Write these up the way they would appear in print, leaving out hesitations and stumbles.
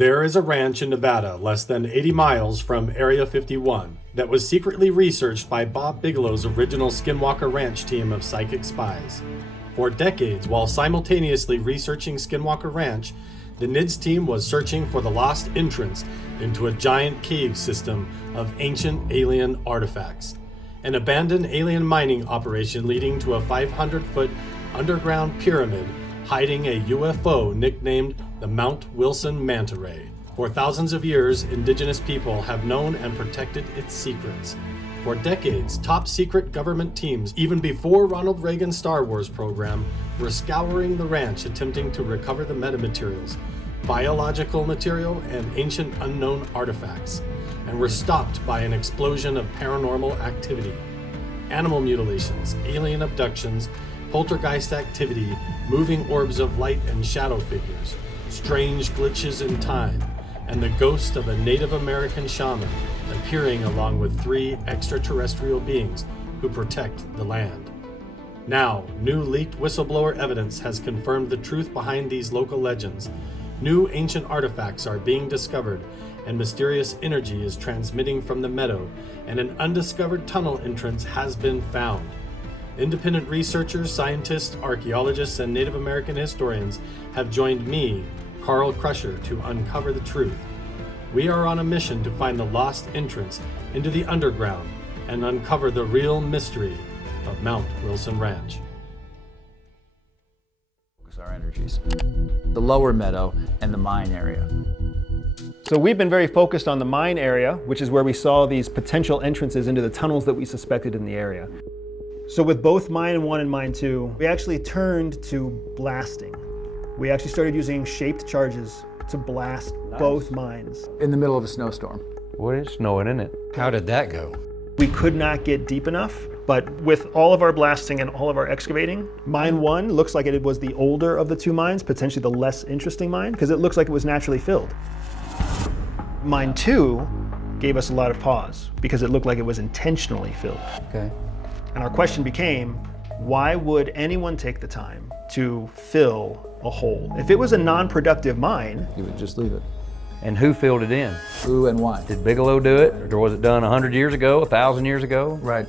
There is a ranch in Nevada less than 80 miles from Area 51 that was secretly researched by Bob Bigelow's original Skinwalker Ranch team of psychic spies. For decades, while simultaneously researching Skinwalker Ranch, the NIDS team was searching for the lost entrance into a giant cave system of ancient alien artifacts. An abandoned alien mining operation leading to a 500-foot underground pyramid hiding a UFO nicknamed the Mount Wilson Manta Ray. For thousands of years, indigenous people have known and protected its secrets. For decades, top-secret government teams, even before Ronald Reagan's Star Wars program, were scouring the ranch attempting to recover the metamaterials, biological material, and ancient unknown artifacts, and were stopped by an explosion of paranormal activity. Animal mutilations, alien abductions, poltergeist activity, moving orbs of light and shadow figures, strange glitches in time, and the ghost of a Native American shaman appearing along with 3 extraterrestrial beings who protect the land. Now, new leaked whistleblower evidence has confirmed the truth behind these local legends. New ancient artifacts are being discovered, and mysterious energy is transmitting from the meadow, and an undiscovered tunnel entrance has been found. Independent researchers, scientists, archaeologists, and Native American historians have joined me, Carl Crusher, to uncover the truth. We are on a mission to find the lost entrance into the underground and uncover the real mystery of Mount Wilson Ranch. Focus our energies. The lower meadow and the mine area. So we've been very focused on the mine area, which is where we saw these potential entrances into the tunnels that we suspected in the area. So with both Mine 1 and Mine 2, we actually turned to blasting. We actually started using shaped charges to blast both mines. In the middle of a snowstorm. Well, it's snowing, isn't it? How did that go? We could not get deep enough, but with all of our blasting and all of our excavating, Mine 1 looks like it was the older of the 2 mines, potentially the less interesting mine, because it looks like it was naturally filled. Mine 2 gave us a lot of pause, because it looked like it was intentionally filled. Okay. And our question became, why would anyone take the time to fill a hole? If it was a non-productive mine, You would just leave it. And who filled it in? Who and why? Did Bigelow do it? Or was it done 100 years ago, 1,000 years ago? Right.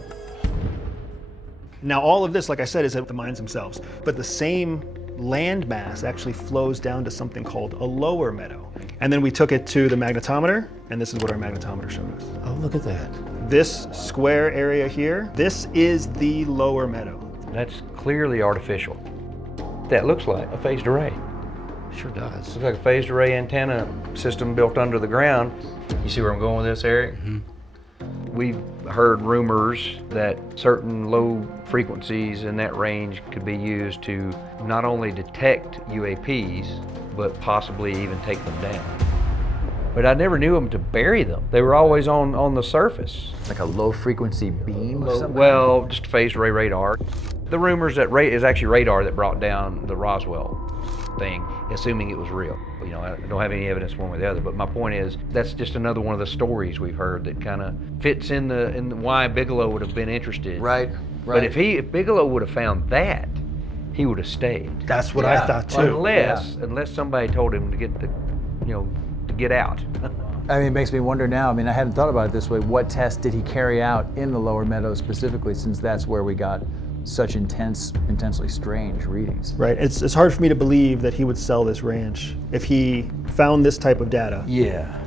now all of this, like I said, is at the mines themselves, but the same land mass actually flows down to something called a lower meadow. And then we took it to the magnetometer, and this is what our magnetometer showed us. Oh, look at that. This square area here, this is the lower meadow. That's clearly artificial. That looks like a phased array. Sure does. Looks like a phased array antenna system built under the ground. You see where I'm going with this, Eric? Mm-hmm. We've heard rumors that certain low frequencies in that range could be used to not only detect UAPs, but possibly even take them down. But I never knew them to bury them. They were always on the surface. It's like a low frequency beam or something? Well, just phased array radar. The rumors that is actually radar that brought down the Roswell thing, assuming it was real. You know, I don't have any evidence one way or the other, but my point is that's just another one of the stories we've heard that kind of fits in the why Bigelow would have been interested. Right. But if Bigelow would have found that, he would have stayed. That's what I thought too. Unless somebody told him to get to get out. I mean, it makes me wonder now. I mean, I hadn't thought about it this way. What test did he carry out in the lower meadows specifically, since that's where we got such intensely strange readings? Right, it's hard for me to believe that he would sell this ranch if he found this type of data. Yeah.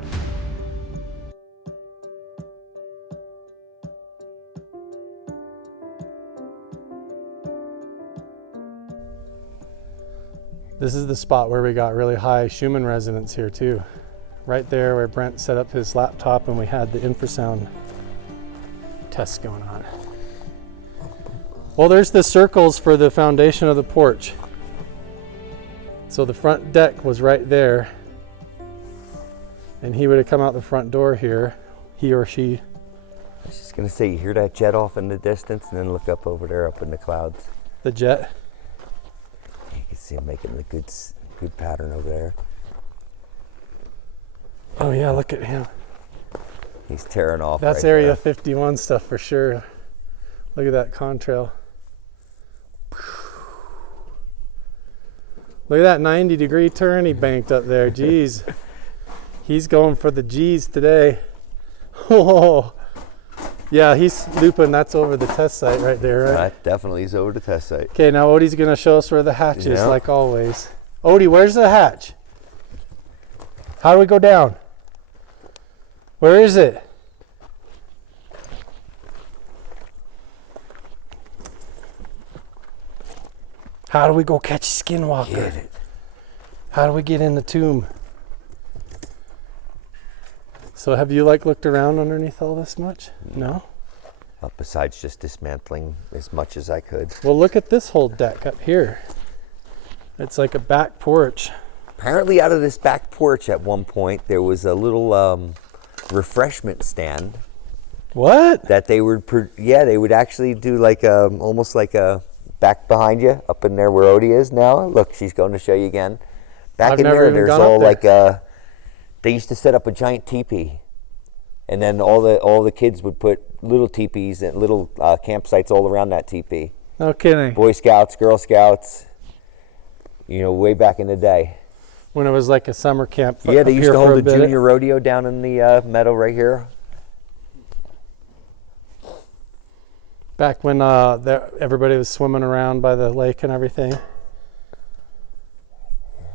This is the spot where we got really high Schumann resonance here too. Right there where Brent set up his laptop and we had the infrasound tests going on. Well, there's the circles for the foundation of the porch. So the front deck was right there. And he would have come out the front door here, he or she. I was just gonna say, you hear that jet off in the distance and then look up over there, up in the clouds. The jet? You can see him making the good pattern over there. Oh yeah, look at him. He's tearing off. That's right Area there. 51 stuff for sure. Look at that contrail. Look at that 90-degree turn he banked up there, jeez. He's going for the G's today. Oh, yeah, he's looping. That's over the test site right there, right? That definitely is over the test site. Okay, now Odie's going to show us where the hatch is, Yeah. like always. Odie, where's the hatch? How do we go down? Where is it? How do we go catch Skinwalker? Get it. How do we get in the tomb? So have you like looked around underneath all this much? No? Besides just dismantling as much as I could. Well, look at this whole deck up here. It's like a back porch. Apparently out of this back porch at one point, there was a little refreshment stand What? that they would, they would actually do like almost like a back behind you, up in there where Odie is now. Look, she's going to show you again. Back I've in never there, even there's gone all up there. like they used to set up a giant teepee, and then all the kids would put little teepees and little campsites all around that teepee. No kidding. Boy Scouts, Girl Scouts, you know, way back in the day. When it was like a summer camp. Yeah, up they used here to for hold a a bit. junior rodeo down in the meadow right here. Back when everybody was swimming around by the lake and everything.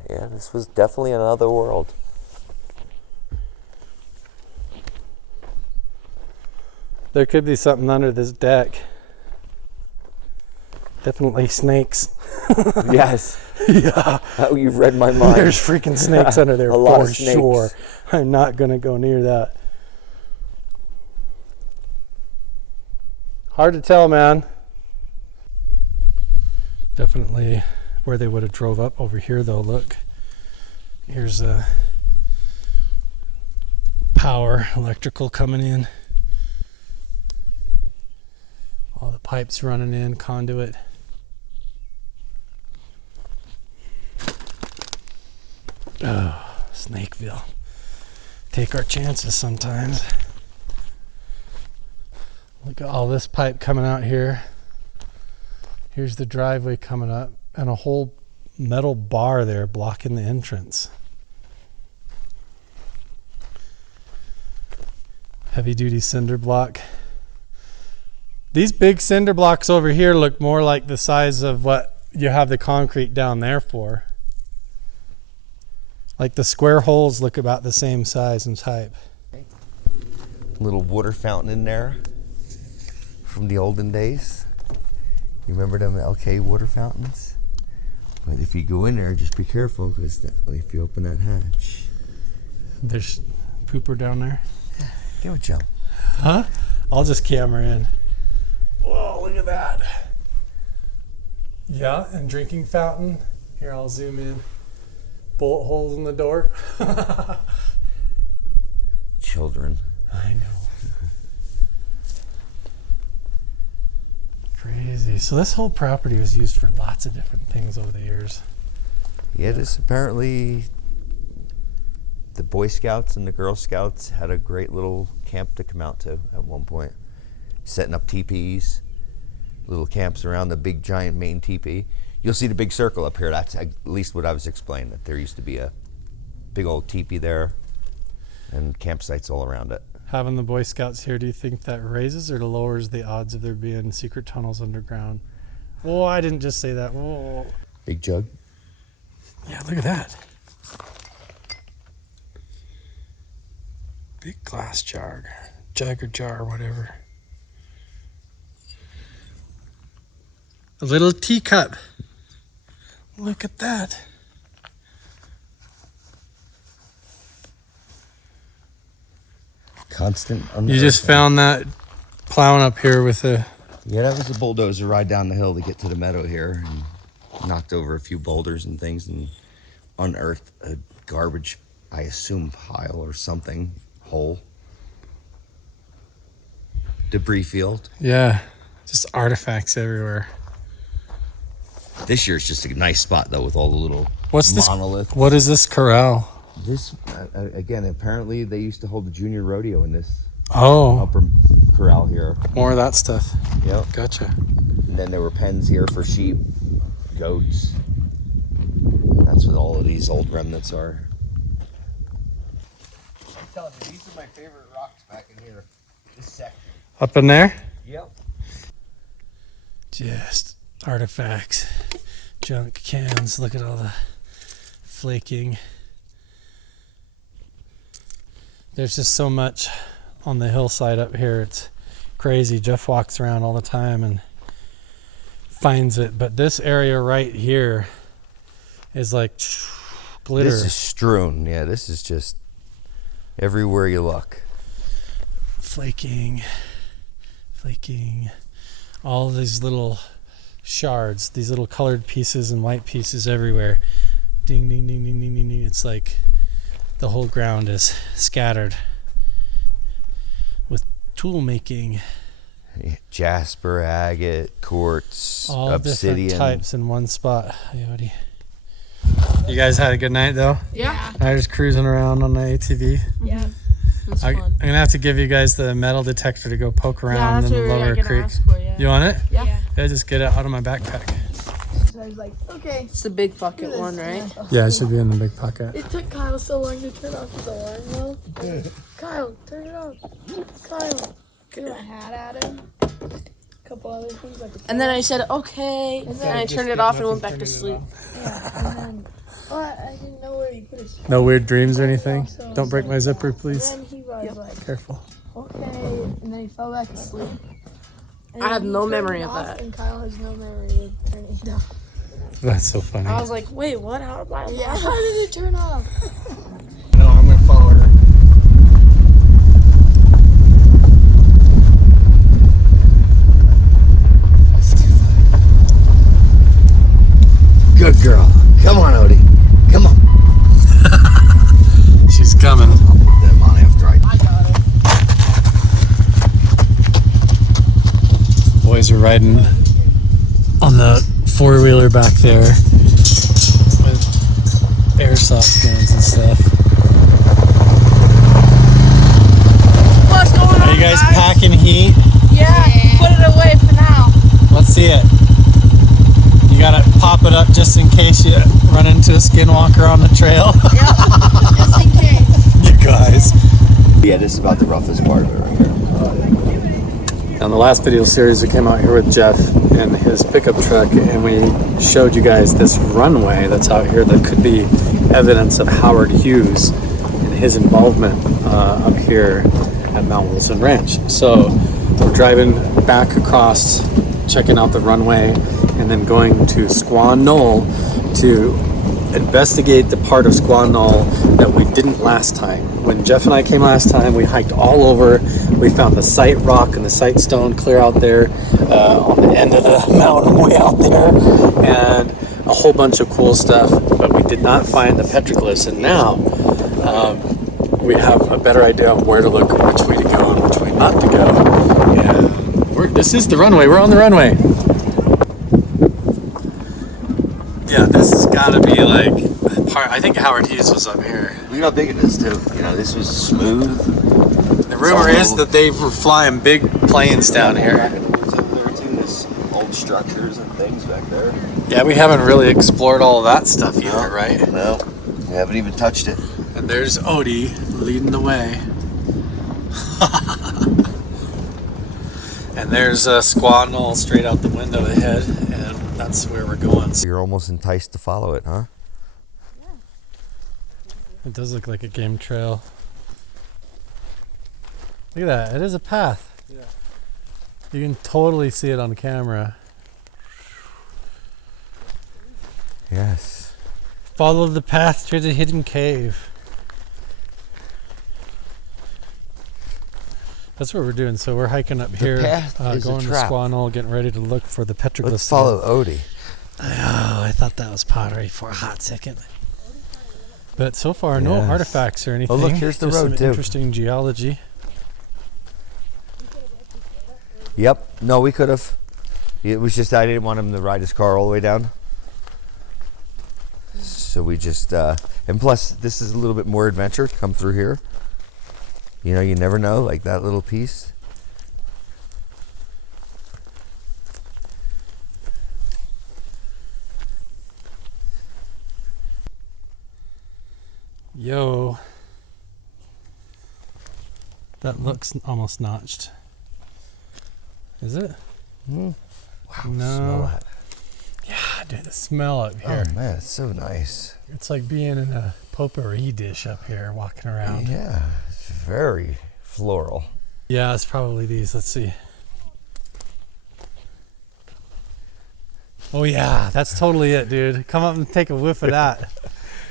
Yeah, this was definitely another world. There could be something under this deck. Definitely snakes. Yes. Yeah. Oh, you've read my mind. There's freaking snakes under there A lot for of snakes. sure. I'm not going to go near that. Hard to tell, man. Definitely where they would have drove up over here, though. Look, here's a power, electrical coming in. All the pipes running in, conduit. Oh, Snakeville. Take our chances sometimes. Look at all this pipe coming out here. Here's the driveway coming up, and a whole metal bar there blocking the entrance. Heavy duty cinder block. These big cinder blocks over here look more like the size of what you have the concrete down there for. Like the square holes look about the same size and type. Little water fountain in there from the olden days. You remember them LK water fountains? But if you go in there, just be careful, because if you open that hatch. There's pooper down there. Give it a jump. Huh? I'll just camera in. Whoa, look at that. Yeah, and drinking fountain. Here, I'll zoom in. Bullet holes in the door. Children. I know. Crazy. So this whole property was used for lots of different things over the years. Yeah, this apparently, the Boy Scouts and the Girl Scouts had a great little camp to come out to at one point. Setting up teepees, little camps around the big giant main teepee. You'll see the big circle up here. That's at least what I was explaining, that there used to be a big old teepee there and campsites all around it. Having the Boy Scouts here, do you think that raises or lowers the odds of there being secret tunnels underground? Oh, I didn't just say that. Whoa. Big jug. Yeah, look at that. Big glass jar, jug or jar, whatever. A little teacup. Look at that. Constant. You just found that plowing up here with a... Yeah, that was a bulldozer ride down the hill to get to the meadow here, and knocked over a few boulders and things and unearthed a garbage, I assume, pile or something, hole. Debris field. Yeah, just artifacts everywhere. This year's just a nice spot though, with all the little What's this? monoliths. What is this corral? This again, apparently they used to hold the junior rodeo in this Oh, upper corral here. more of that stuff. Yep. Gotcha. And then there were pens here for sheep, goats. That's what all of these old remnants are. telling you, these are my favorite rocks back in here. This section. Up in there? Yep. Just artifacts, junk cans. Look at all the flaking. There's just so much on the hillside up here. It's crazy. Jeff walks around all the time and finds it. But this area right here is like glitter. This is strewn. Yeah, this is just everywhere you look. Flaking. All these little shards, these little colored pieces and white pieces everywhere. Ding, ding, ding, ding, ding, ding, ding. It's like the whole ground is scattered with tool making. Jasper, agate, quartz, All obsidian. different types in one spot. Coyote. You guys had a good night though? Yeah. I was cruising around on the ATV. Yeah. It was I'm fun. gonna have to give you guys the metal detector to go poke Yeah, around that's in what the we were lower gonna creek. ask for, yeah. You want it? Yeah. Yeah, just get it out of my backpack. So I was like, okay. It's the big bucket one, right? Yeah, it should be in the big pocket. It took Kyle so long to turn off his alarm though. Kyle, turn it off. Kyle. Threw a hat at him. A couple other things like And then I said, okay. And then I turned it off and went back to sleep. yeah, and then I didn't know where he put his No weird dreams or anything? So Don't break my zipper, And please. then he was like, Careful. okay, and then he fell back asleep. And I have then no he turned memory it of off, that. And Kyle has no memory of turning it off. That's so funny. I was like, wait, what? How did I? Yeah, how did it turn off? No, I'm gonna follow her. Good girl. Come on, Odie. Come on. She's coming. Put them on after I Boys are riding on the four-wheeler back there with airsoft guns and stuff. What's going on? Are you guys packing heat? Yeah. Put it away for now. Let's see it. You gotta pop it up just in case you run into a skinwalker on the trail. Just in case. You guys. Yeah, this is about the roughest part of it right here. On the last video series, we came out here with Jeff in his pickup truck and we showed you guys this runway that's out here that could be evidence of Howard Hughes and his involvement up here at Mount Wilson Ranch. So we're driving back across, checking out the runway, and then going to Squaw Knoll to investigate the part of Squaw Knoll that we didn't last time. When Jeff and I came last time, we hiked all over. We found the site rock and the site stone clear out there on the end of the mountain way out there, and a whole bunch of cool stuff, but we did not find the petroglyphs. And now we have a better idea of where to look, which way to go, and which way not to go. And this is the runway. We're on the runway. Yeah, this has got to be like part. I think Howard Hughes was up here. Look at how big it is, too. You know, this was smooth. The rumor is that they were flying big planes down here. There too, there's old structures and things back there. Yeah, we haven't really explored all of that stuff either, right? No, we haven't even touched it. And there's Odie leading the way. And there's Squaw Knoll straight out the window ahead, and that's where we're going. You're almost enticed to follow it, huh? It does look like a game trail. Look at that, it is a path. Yeah. You can totally see it on camera. Yes. Follow the path to the hidden cave. That's what we're doing. So we're hiking up here, path is a going to trap. Squaw Knoll, getting ready to look for the petroglyphs. Let's follow Odie. Oh, I thought that was pottery for a hot second. But so far, no Yes. artifacts or anything. look, here's the Just road, some too. Interesting geology. Yep. No, we could have. It was just I didn't want him to ride his car all the way down. So we just, and plus this is a little bit more adventure. Come through here. You know, you never know, like that little piece. Yo. That looks almost notched. Is it? Wow, No. smell that. Yeah, dude, the smell up here. Oh man, it's so nice. It's like being in a potpourri dish up here, walking around. Yeah, it's very floral. Yeah, it's probably these. Let's see. Oh yeah, that's totally it, dude. Come up and take a whiff of that.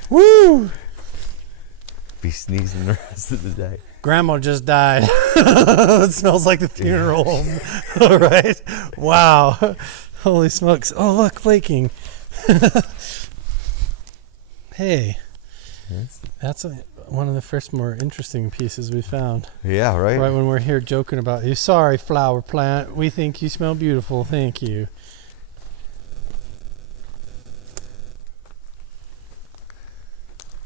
Woo! Be sneezing the rest of the day. Grandma just died. It smells like the funeral home. All right. Wow. Holy smokes. Oh, look, flaking. Hey, that's one of the first more interesting pieces we found. Yeah, right? Right when we're here joking about you. Sorry, flower plant. We think you smell beautiful. Thank you.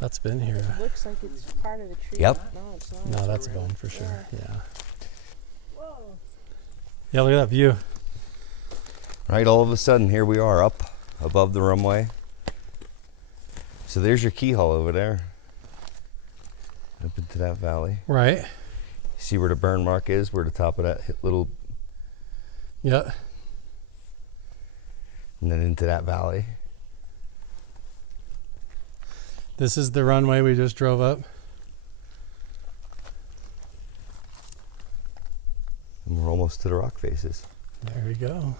That's been here. It looks like it's part of the tree. Yep. No, it's not. No, that's bone for sure. Yeah. Whoa. Yeah, look at that view. Right, all of a sudden, here we are up above the runway. So there's your keyhole over there. Up into that valley. Right. See where the burn mark is, where the top of that little, Yeah. and then into that valley. This is the runway we just drove up. And we're almost to the rock faces. There we go.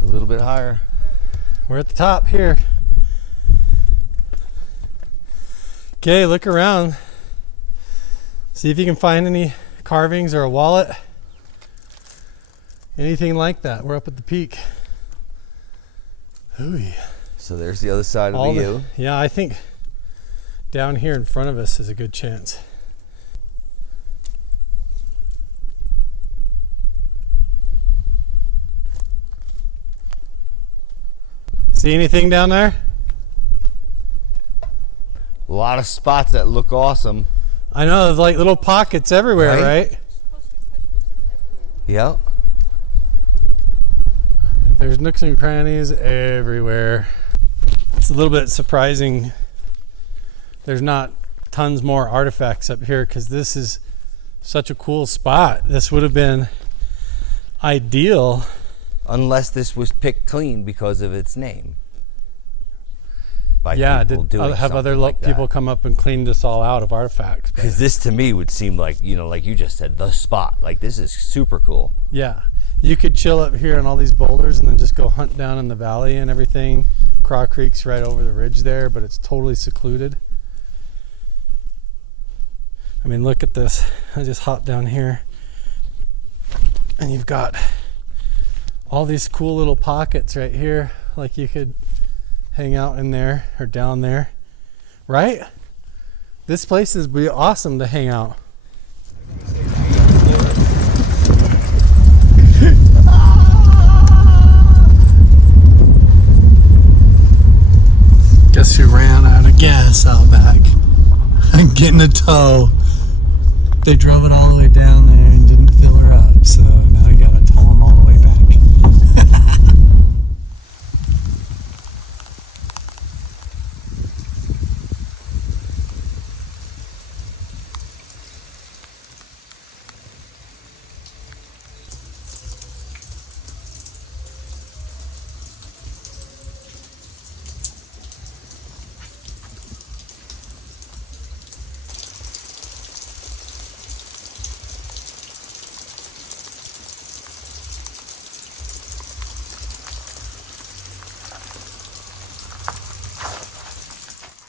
A little bit higher. We're at the top here. Okay, look around. See if you can find any carvings or a wallet. Anything like that. We're up at the peak. Ooh. So there's the other side of the view. Yeah, I think down here in front of us is a good chance. See anything down there? A lot of spots that look awesome. I know, there's like little pockets everywhere, right? Yep. There's nooks and crannies everywhere. It's a little bit surprising there's not tons more artifacts up here because this is such a cool spot. This would have been ideal. Unless this was picked clean because of its name. By Yeah, people did doing have other something like people that. come up and clean this all out of artifacts? but- Because this to me would seem like, you know, like you just said, the spot. Like this is super cool. Yeah, you could chill up here on all these boulders and then just go hunt down in the valley and everything. Craw Creek's right over the ridge there, but it's totally secluded. I mean, look at this. I just hopped down here and you've got all these cool little pockets right here. Like you could hang out in there or down there, right? This place is be awesome to hang out. Guess who ran out of gas out back? I'm getting a tow. They drove it all the way down there and didn't fill her up, so now I gotta tow them all the way back.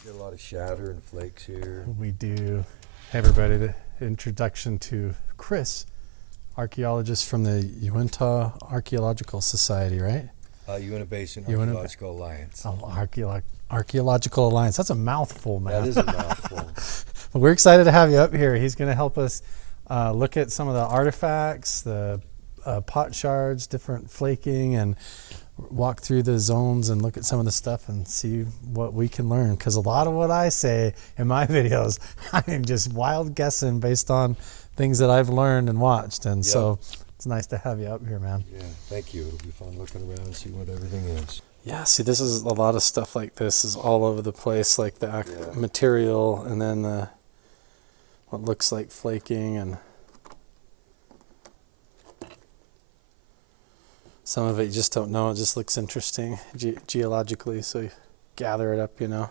Get a lot of shatter and flakes here. We do. Hey everybody, the introduction to Chris, archaeologist from the Uinta Archaeological Society, right? Uinta Basin Uinta- Archaeological Alliance. Oh, Archaeological Alliance. That's a mouthful, man. That is a mouthful. But we're excited to have you up here. He's going to help us look at some of the artifacts, the pot shards, different flaking, and walk through the zones and look at some of the stuff and see what we can learn. Because a lot of what I say in my videos, I'm just wild guessing based on things that I've learned and watched. And so it's nice to have you up here, man. Yeah, thank you. It'll be fun looking around and see what everything is. Yeah, see, this is a lot of stuff like this is all over the place, like the material and then the what looks like flaking, and some of it you just don't know. It just looks interesting geologically, so you gather it up, you know.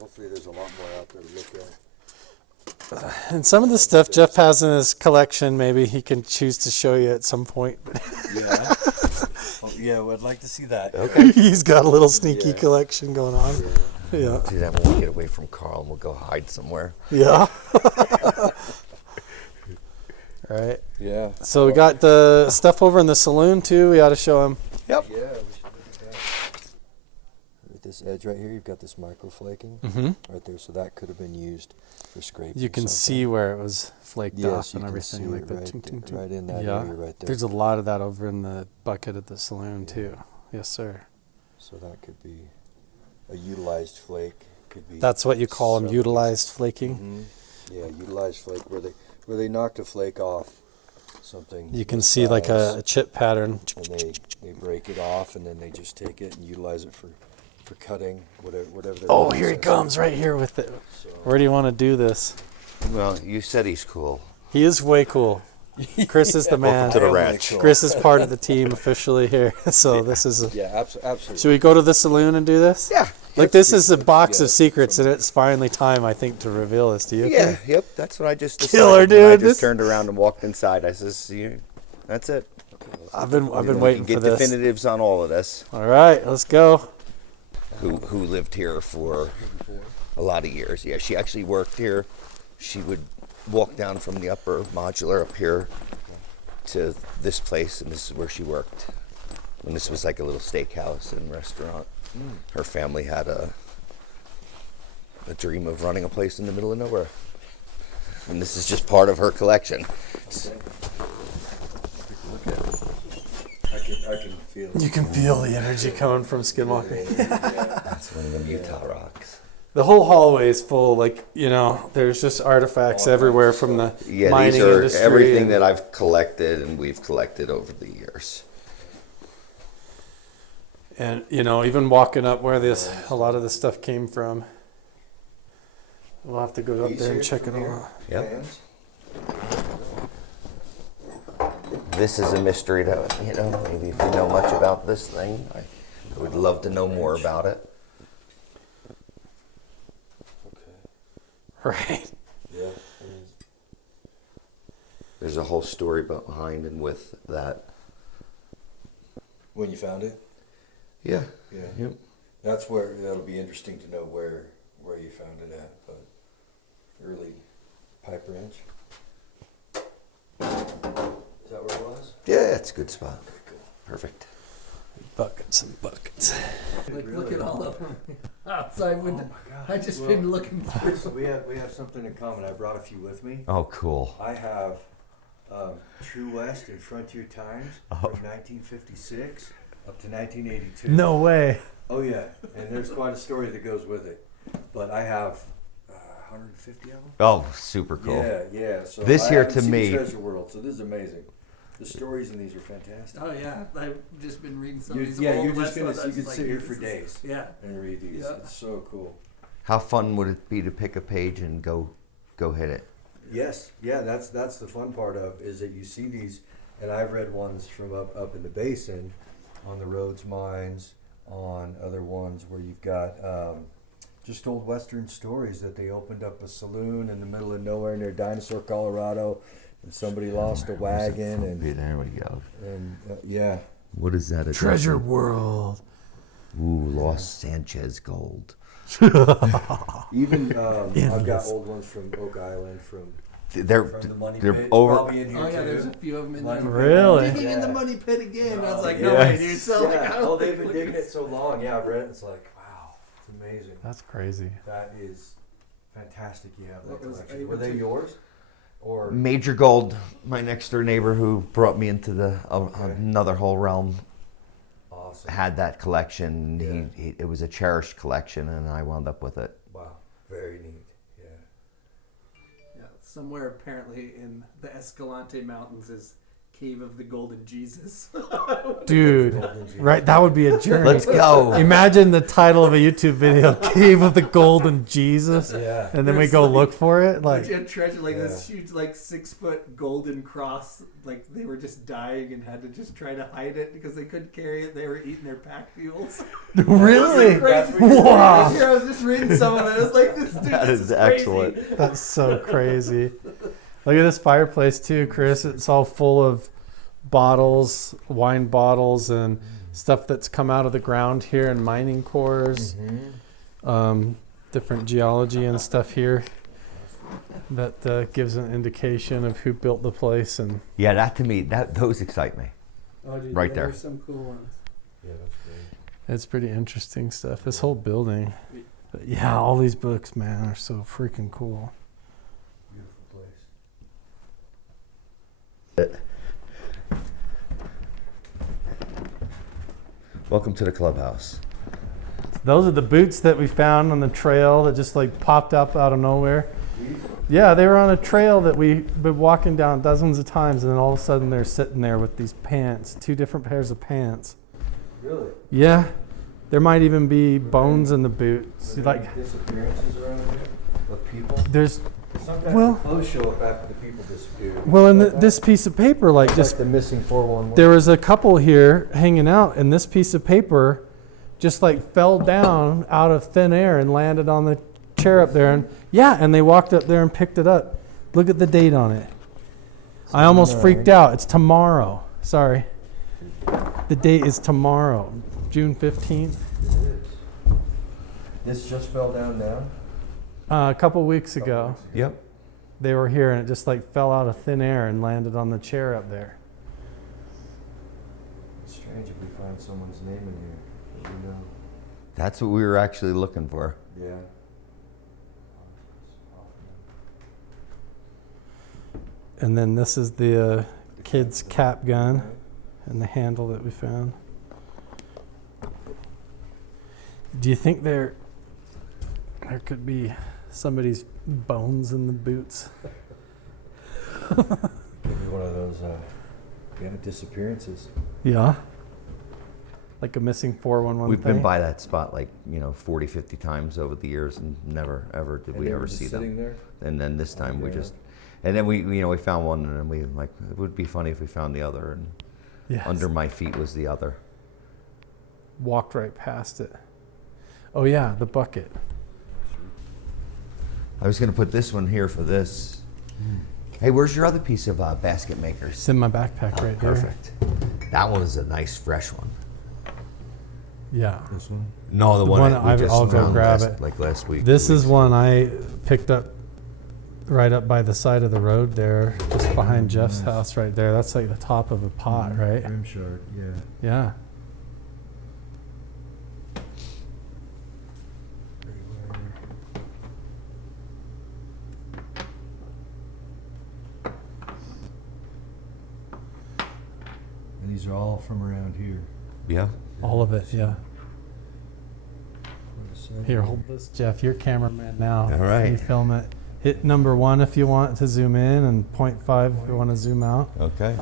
Hopefully there's a lot more out there to look at. And some of the stuff Jeff has in his collection, maybe he can choose to show you at some point. Yeah. Yeah, well, I'd like to see that. Okay. He's got a little sneaky collection going on. Yeah. Do that when we get away from Carl and we'll go hide somewhere. Yeah. Right. Yeah. So we got the stuff over in the saloon too. We ought to show him. Yep. Yeah, we should look at that. With this edge right here, you've got this microflaking right there, so that could have been used for scraping. You can see where it was flaked off you and can everything see like it that. right, Ting, ting, ting. right in that Yeah. area right there. There's a lot of that over in the bucket at the saloon too. Yes, sir. So that could be a utilized flake. Could be. That's what you call them, something. utilized flaking. Yeah, utilized flake where they knocked a flake off something. You can with see like files, a chip pattern. and they break it off, and then they just take it and utilize it for cutting whatever. their Oh, here he process comes is. right here with it. So, Where do you want to do this? Well, you said he's cool. He is way cool. Chris is the man. Welcome to the I am ranch. really Chris is part of the team officially here. So this is. yeah, absolutely. Should we go to the saloon and do this? Yeah. Like this is a let's box get of it secrets, from- and it's finally time, I think, to reveal this. Do you? Yeah, okay? yep, that's what I just decided. Killer, when I dude, just this- turned around and walked inside. I says, that's it. I've been We waiting can for get this. definitives on all of this. All right, let's go. Who lived here for a lot of years. Yeah, she actually worked here. She would walk down from the upper modular up here to this place, and this is where she worked. And this was like a little steakhouse and restaurant. Her family had a dream of running a place in the middle of nowhere. And this is just part of her collection. I can feel it. You can feel the energy coming from Skinwalker. That's one of them Utah rocks. The whole hallway is full, like, you know, there's just artifacts everywhere from the Yeah, mining these are industry. everything and- that I've collected and we've collected over the years. And, you know, even walking up where a lot of this stuff came from. We'll have to go up there and check it all out. Yep. This is a mystery to, maybe if you know much about this thing, I would love to know more about it. Right. Yeah. There's a whole story behind and with that. When you found it? Yeah. Yeah. Yep. That'll be interesting to know where you found it at, but early pipe wrench. Is that where it was? Yeah, it's a good spot. Perfect. Buckets and buckets. Like, look at all of them outside window. I just been looking through. We have something in common. I brought a few with me. Oh, cool. I have True West and Frontier Times from 1956 up to 1982. No way. Oh yeah, and there's quite a story that goes with it. But I have 150 of them. Oh, super cool. Yeah. So This I here haven't to seen me- Treasure World. So this is amazing. The stories in these are fantastic. Oh yeah, I've just been reading some of these You're old just West ones. I you was could like, sit here this for is- days Yeah. and read these. Yeah. It's so cool. How fun would it be to pick a page and go hit it? Yes, yeah, that's the fun part of is that you see these, and I've read ones from up in the basin, on the Rhodes mines, on other ones where you've got just old Western stories that they opened up a saloon in the middle of nowhere near Dinosaur, Colorado, and somebody lost a wagon, There we go. and yeah, What is that? Treasure World. Ooh, Lost Sanchez gold. even I've got old ones from Oak Island from They're the money they're pit. It's over. probably in here Oh yeah, too. there's a few of them in Money there. pit. Really? Digging in the Yeah. money pit again. I was like, Yeah. no way, dude. So like, Yeah. I Oh, don't they've think been look digging at- it so long. Yeah, I've read it. It's like, wow, it's amazing. That's crazy. That is fantastic. You have that What was collection. able Were they to- yours? Or Major Gold, my next door neighbor who brought me into the Okay. another whole realm, awesome. had that collection. Yeah. It was a cherished collection, and I wound up with it. Wow, very neat. Yeah. Yeah, somewhere apparently in the Escalante Mountains is Cave of the Golden Jesus. Dude, right? That would be a journey. Let's go. Imagine the title of a YouTube video, Cave of the Golden Jesus. Yeah. And then we There's go like- look for it. Like, Legit treasure, like this huge, like 6-foot golden cross. Like they were just dying and had to just try to hide it because they couldn't carry it. They were eating their pack fuels. really? Crazy. Wow. Here, I was just reading some of it. I was like, this dude, That this is crazy. excellent. That's so crazy. Look at this fireplace too, Chris. It's all full of bottles, wine bottles, and stuff that's come out of the ground here in mining cores. Different geology and stuff here that gives an indication of who built the place. And Yeah, that to me, those excite me. Oh, dude, Right yeah, there. There's some cool ones. Yeah, that's great. it's pretty interesting stuff. This whole building. But yeah, all these books, man, are so freaking cool. Beautiful place. Welcome to the clubhouse. Those are the boots that we found on the trail that just like popped up out of nowhere. Yeah, they were on a trail that we've been walking down dozens of times, and then all of a sudden they're sitting there with these pants, 2 different pairs of pants. Really? Yeah, there might even be bones in the boots. Are there Like, any disappearances around here of people? there's, Sometimes well- the clothes show up after the people disappear. well, in Like that? this piece of paper, like It's just, like the missing 411. there was a couple here hanging out, and this piece of paper just like fell down out of thin air and landed on the chair up there. And yeah, and they walked up there and picked it up. Look at the date on it. I almost freaked out. It's tomorrow. Sorry. The date is tomorrow, June 15th. This just fell down now? A couple weeks ago, Yep. they were here and it just like fell out of thin air and landed on the chair up there. It's strange if we find someone's name in here that we know. That's what we were actually looking for. Yeah. And then this is the kid's cap gun and the handle that we found. Do you think there could be somebody's bones in the boots? Maybe one of those disappearances. Yeah. Like a missing 411 We've thing? been by that spot like, 40, 50 times over the years and never, ever did And we they ever were just see sitting them. there? And then this time we Yeah. just, and then we found one and then we like, it would be funny if we found the other, and Yes. under my feet was the other. Walked right past it. Oh yeah, the bucket. I was going to put this one here for this. Hey, where's your other piece of basket makers? It's in my backpack right there. Perfect. That one is a nice fresh one. Yeah. This one? No, the one that we just I'll go found grab last, it. like last week. This 2 is weeks one I picked up right up by the side of the road there, just behind Jeff's house right there. That's like the top of a pot, right? Rim shard, yeah. Yeah. And these are all from around here. Yeah. All of it, yeah. What a second. Here, hold this, Jeff. You're cameraman now. All right. You film it. Hit number 1 if you want to zoom in, and 0.5 if you want to zoom out. Okay.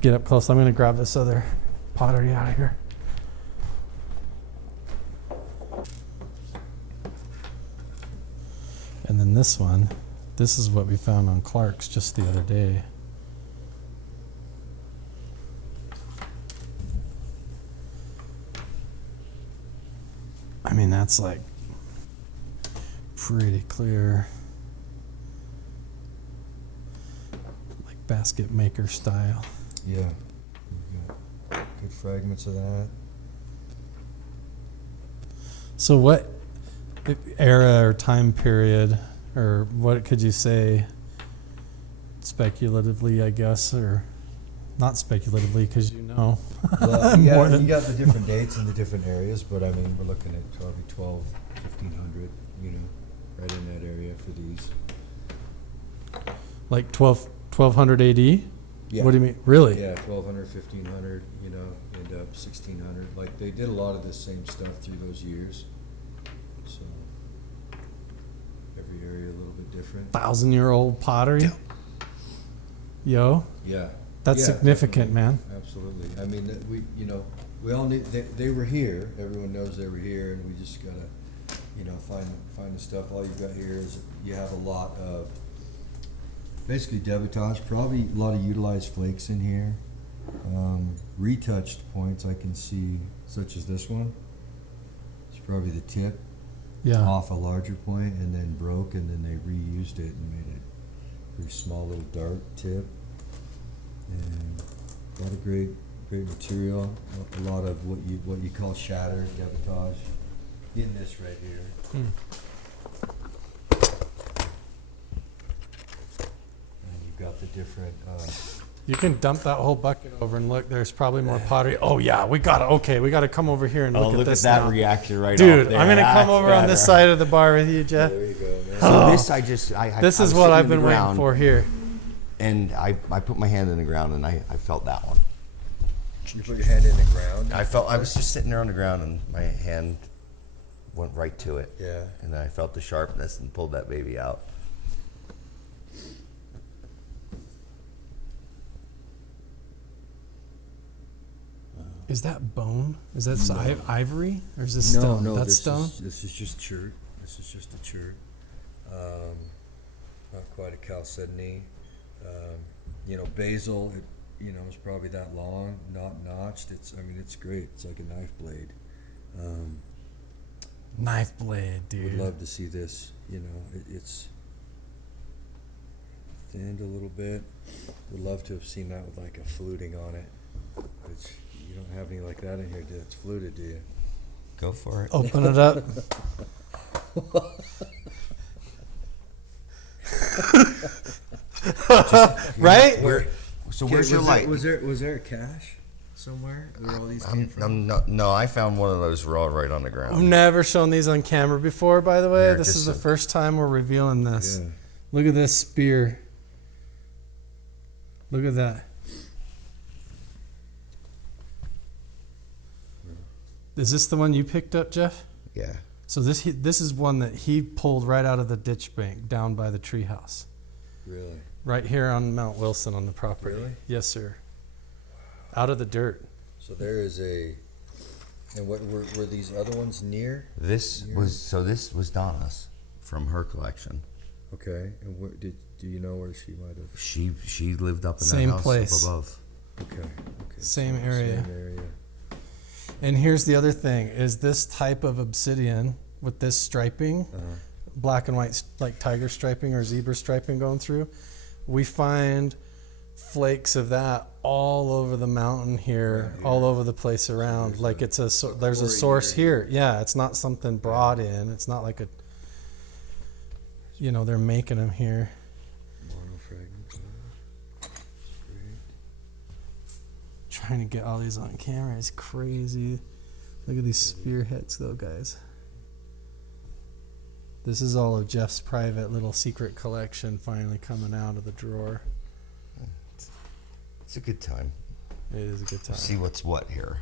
Get up close. I'm going to grab this other pottery out of here. And then this one, this is what we found on Clark's just the other day. I mean, that's like pretty clear. Like basket maker style. Yeah. We've got good fragments of that. So what era or time period, or what could you say speculatively, I guess, or not speculatively because you know Well, more you than got the different dates in the different areas, but I mean, we're looking at probably 1500, right in that area for these. like 1200 AD? Yeah. What do you mean? Really? Yeah, 1200, 1500, end up 1600. Like, they did a lot of the same stuff through those years. So, every area a little bit different. 1,000-year-old pottery? Yo. Yeah, That's Yeah, significant, man. Absolutely. I mean, we all knew they were here. Everyone knows they were here, and we just gotta, find the stuff. All you've got here is you have a lot of basically debitage, probably a lot of utilized flakes in here. Retouched points I can see, such as this one. It's probably the tip off a larger point, and then broke, and then they reused it and made it a pretty small little dart tip. And a lot of great material. A lot of what you call shattered debitage in this right here. And you've got the different. You can dump that whole bucket over and look. There's probably more pottery. Oh yeah, we gotta come over here and look at this that now. reaction right Dude, off there. I'm gonna come That's over on this better. side of the bar with you, Jeff. There you go, man. So this I This was is what sitting I've in the been waiting ground, for here. And I put my hand in the ground and I felt that one. You put your hand in the ground. I was just sitting there on the ground and my hand went right to it. Yeah. And then I felt the sharpness and pulled that baby out. Is that bone? Is that ivory? Or is this stone? No, That's stone? This is just chert. This is just a chert. Not quite a chalcedony. Basil, is probably that long, not notched. It's great. It's like a knife blade. Knife blade, dude. Would love to see this. It's thinned a little bit. Would love to have seen that with like a fluting on it. Which you don't have any like that in here that's fluted, do you? Go for it. Open it up. Right? Where's your light? Was there a cache somewhere where all these came from? No, I found one of those raw right on the ground. I've never shown these on camera before, by the way. Yeah, This just is the a- first time we're revealing this. Yeah. Look at this spear. Look at that. Is this the one you picked up, Jeff? Yeah. So this is one that he pulled right out of the ditch bank down by the treehouse. Really? Right here on Mount Wilson on the property. Really? Yes, sir. Out of the dirt. So there is a. And what were these other ones near? This was Donna's from her collection. Okay. And do you know where she might have? She lived up in Same that house place. up above. Okay. Same area. Same area. And here's the other thing: is this type of obsidian with this striping, black and white, like tiger striping or zebra striping going through. We find flakes of that all over the mountain here, all over the place around. So like there's a source here. Yeah, it's not something brought in. It's not like they're making them here. Trying to get all these on camera is crazy. Look at these spearheads though, guys. This is all of Jeff's private little secret collection finally coming out of the drawer. It's a good time. It is a good time. See what's what here.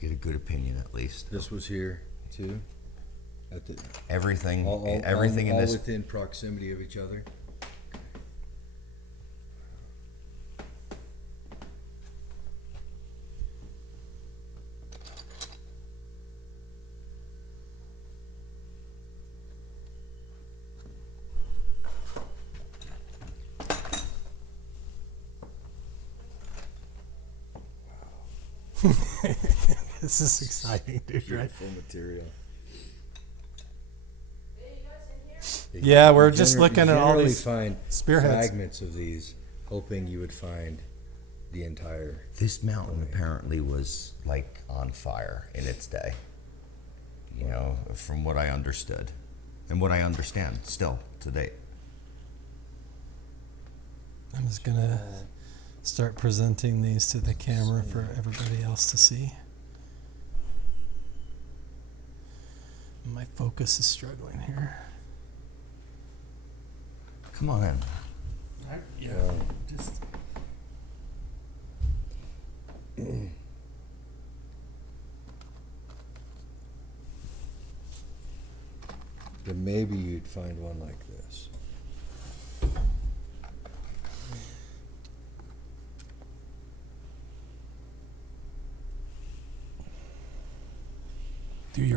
Get a good opinion at least. This was here too. At the Everything all in this within proximity of each other. This is exciting, dude, right? Beautiful material. Yeah, we're just looking at all these find spearheads. fragments of these, hoping you would find the entire. This mountain apparently was like on fire in its day. From what I understood, and what I understand still to date. I'm just gonna start presenting these to the camera for everybody else to see. My focus is struggling here. Come on in. Yeah, just. Then maybe you'd find one like this.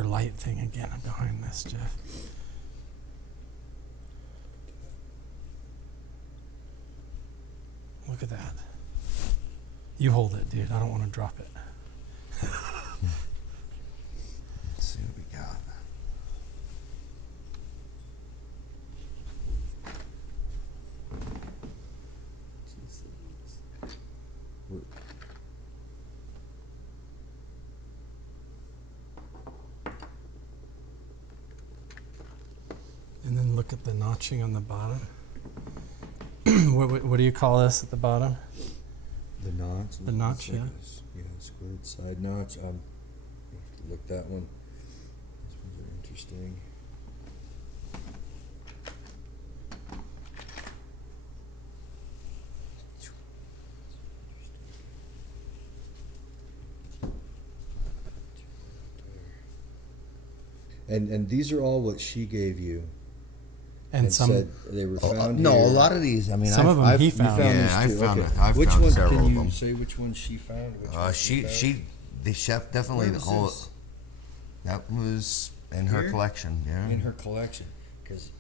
light thing again behind this, Jeff. Look at that. You hold it, dude. I don't want to drop it. Let's see what we got. And then look at the notching on the bottom. What do you call this at the bottom? The notch. The notch, yeah. Yeah, squared side notch. Look that one. This one's very interesting. And these are all what she gave you. And some said they were found No, here. a lot of these. I mean, Some of them he found. Yeah, these too. I found Okay. it. I've Which found one several can of you them. say? Which one she found? Which one She found? the chef definitely Where was all this? that was in her Here? collection. Yeah. In her collection, because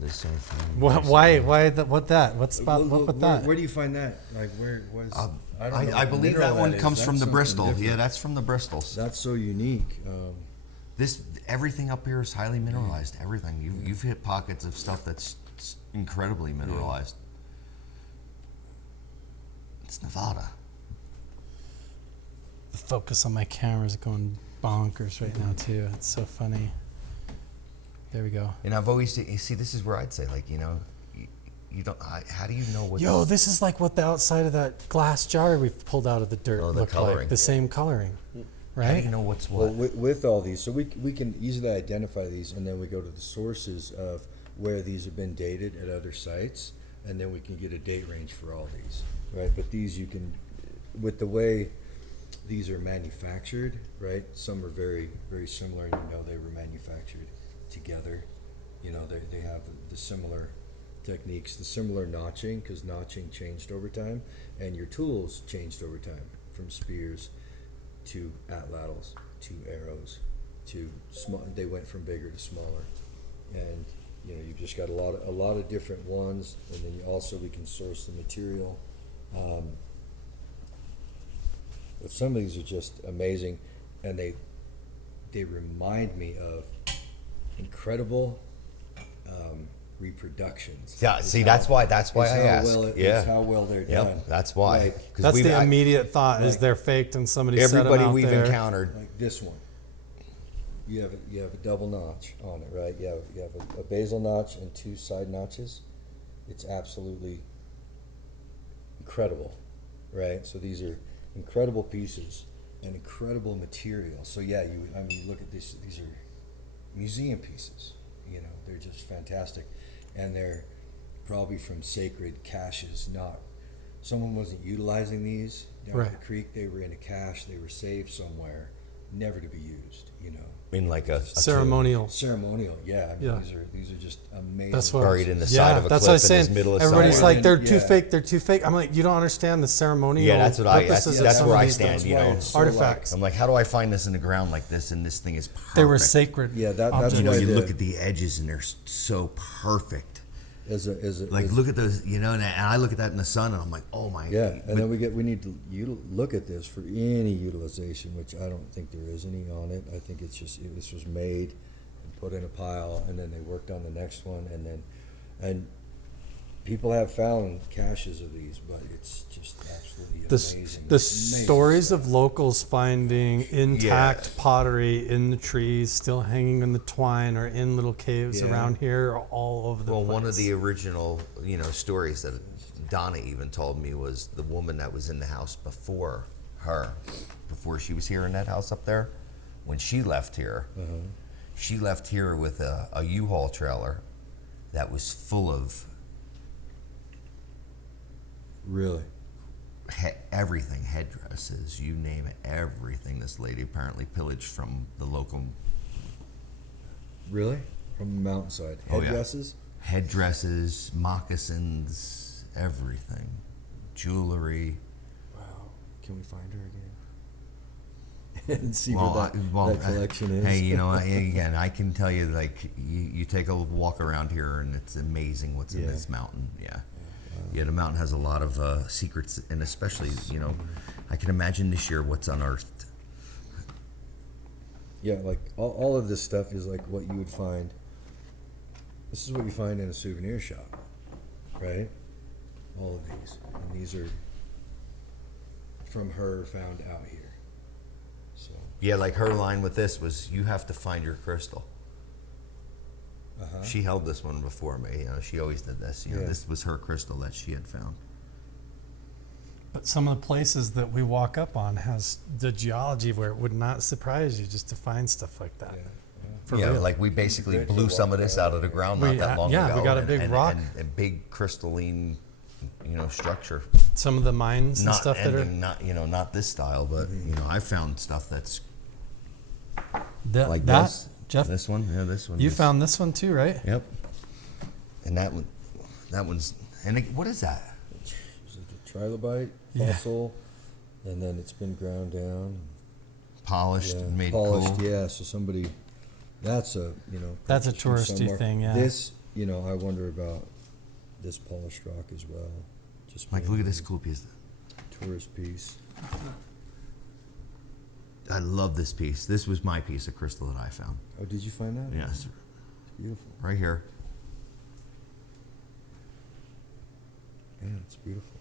This are from why what that? What spot? What with that? Where do you find that? Like where was? I don't know I what believe mineral that one is. comes That's from the something Bristol. different. Yeah, that's from the Bristols. That's so unique. This everything up here is highly mineralized. Everything you've hit pockets of stuff that's incredibly mineralized. It's Nevada. The focus on my camera is going bonkers right now too. It's so funny. There we go. And I've always see this is where I'd say like you don't. How do you know what? Yo, this is like what the outside of that glass jar we've pulled out of the dirt Oh, the looked coloring. like. The same coloring, How right? do you know what's Well, what? with all these, so we can easily identify these, and then we go to the sources of where these have been dated at other sites, and then we can get a date range for all these, right? But these you can, with the way these are manufactured, right? Some are very, very similar, and you know they were manufactured together. You know, they have the similar techniques, the similar notching, because notching changed over time, and your tools changed over time, from spears to atlatls to arrows to small. They went from bigger to smaller, and you know you've just got a lot of different ones, and then we can source the material. But some of these are just amazing, and they remind me of incredible reproductions. Yeah, Is see, how- that's why is I how asked. well Yeah. is how well they're Yep, done. that's why. Like, 'Cause That's we've- the I- immediate thought is like- they're faked and somebody set them Everybody out we've there. encountered. like this one. You have a double notch on it, right? You have a basal notch and two side notches. It's absolutely incredible, right? So these are incredible pieces and incredible material. So yeah, you look at this. These are museum pieces. You know, they're just fantastic, and they're probably from sacred caches. Not someone wasn't utilizing these down Right. the creek. They were in a cache. They were saved somewhere, never to be used. You know. In like a Ceremonial. Ceremonial, yeah. I mean, Yeah. these are just amazing. That's what buried in the yeah, side of a that's cliff what I was in this saying. middle of Everybody's somewhere. like, they're And- too yeah. fake, they're too fake. I'm like, you don't understand the ceremonial Yeah, that's what purposes of that's some where of I these stand. things. You know, So Artifacts. I'm like, how do I find this in the ground like this? And this thing is perfect. They were sacred. Yeah, that's objects. You know, why you the- look at the edges and they're so perfect. Like, as- look at those, you know, and I look at that in the sun and I'm like, oh my. yeah, and but- then we need to look at this for any utilization, which I don't think there is any on it. I think it's just this was made and put in a pile, and then they worked on the next one, and people have found caches of these, but it's just absolutely The amazing. the Amazing stories stuff. of locals finding intact Yeah. pottery in the trees, still hanging in the twine, or in little caves Yeah. around here, are all over the Well, place. one of the original, stories that Donna even told me was the woman that was in the house before her, before she was here in that house up there, when she left here, she left here with a U-Haul trailer that was full of Really. everything, headdresses, you name it, everything. This lady apparently pillaged from the local Really? From the mountainside. Oh, yeah. Headdresses? moccasins, everything, jewelry. Wow. Can we find her again? and see Well, where that collection is. Hey, again, I can tell you, like, you take a walk around here, and it's amazing what's in this mountain. Yeah. Yeah, the mountain has a lot of secrets, and especially, I can imagine this year what's unearthed. Yeah, like all of this stuff is like what you would find. This is what you find in a souvenir shop, right? All of these. And these are from her found out here. So. Yeah, like her line with this was, you have to find your crystal. She held this one before me. She always did this. This was her crystal that she had found. But some of the places that we walk up on has the geology where it would not surprise you just to find stuff like that. For real. Like we basically blew some of this out of the ground not that long ago. Yeah, we got a big rock. And a big crystalline, structure. Some of the mines and stuff that are not this style, but I found stuff that's like that, this. Jeff, this one, this one. You found this one too, right? Yep. And that one's, what is that? It's a trilobite fossil, and then it's been ground down, polished, and made polished. cool. Yeah, so somebody, that's a that's a touristy thing. Yeah. This, I wonder about this polished rock as well. Just Mike, look at this cool piece. Tourist piece. I love this piece. This was my piece of crystal that I found. Oh, did you find that? Yes. It's beautiful. Right here. Yeah, it's beautiful.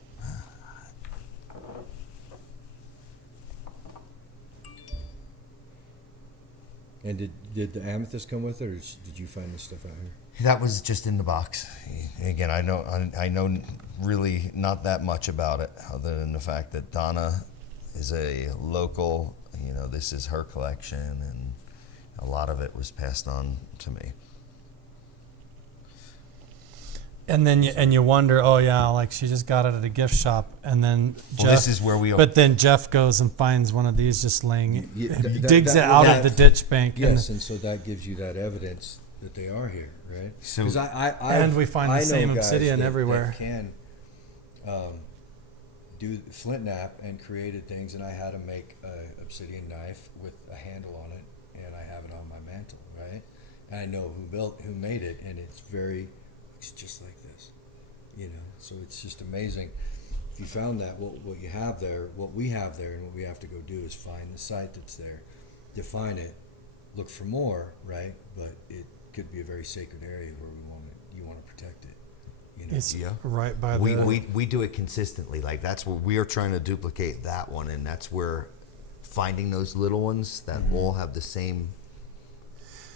And did the amethyst come with it, or did you find this stuff out here? That was just in the box. Again, I know really not that much about it, other than the fact that Donna is a local. This is her collection, and a lot of it was passed on to me. And then you wonder, oh yeah, like she just got it at a gift shop, and then Jeff, this is where we. But then Jeff goes and finds one of these just laying, digs it out of the ditch bank. Yes, and so that gives you that evidence that they are here, right? So, and we find the same obsidian everywhere. That can do flint knap and created things, and I had to make a obsidian knife with a handle on it, and I have it on my mantle, right? And I know who made it, and it's just like this, So it's just amazing. If you found that, what you have there, what we have there, and what we have to go do is find the site that's there, define it, look for more, right? But it could be a very sacred area where you want to protect it. It's right by we do it consistently. Like that's where we are trying to duplicate that one, and that's where finding those little ones that all have the same.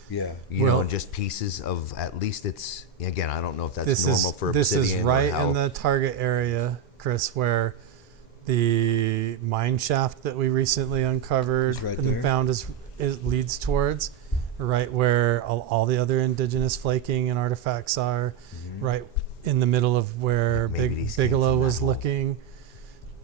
Yeah, and just pieces of, at least it's, again, I don't know if that's normal for obsidian. This is right in the target area, Chris, where the mine shaft that we recently uncovered and found leads towards, right where all the other indigenous flaking and artifacts are, right in the middle of where Bigelow was looking.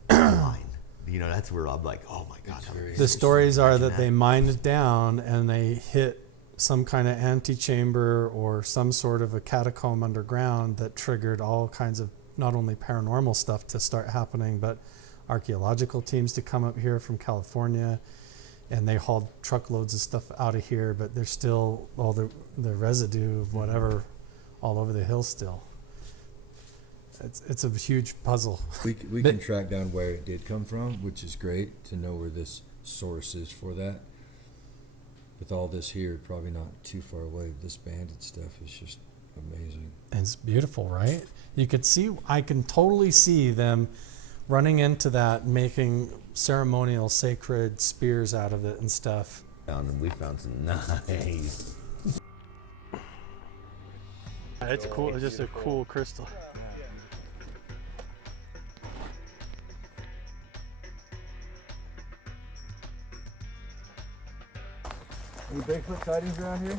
That's where I'm like, oh my God. The stories are that they mined down and they hit some kind of antechamber or some sort of a catacomb underground that triggered all kinds of not only paranormal stuff to start happening, but archaeological teams to come up here from California, and they hauled truckloads of stuff out of here, but there's still all the residue of whatever all over the hill still. It's a huge puzzle. We can track down where it did come from, which is great to know where this source is for that. With all this here, probably not too far away. This banded stuff is just amazing. And it's beautiful, right? I can totally see them running into that, making ceremonial sacred spears out of it and stuff. And we found some nice. It's cool. It's just a cool crystal. Any Bigfoot sightings around here?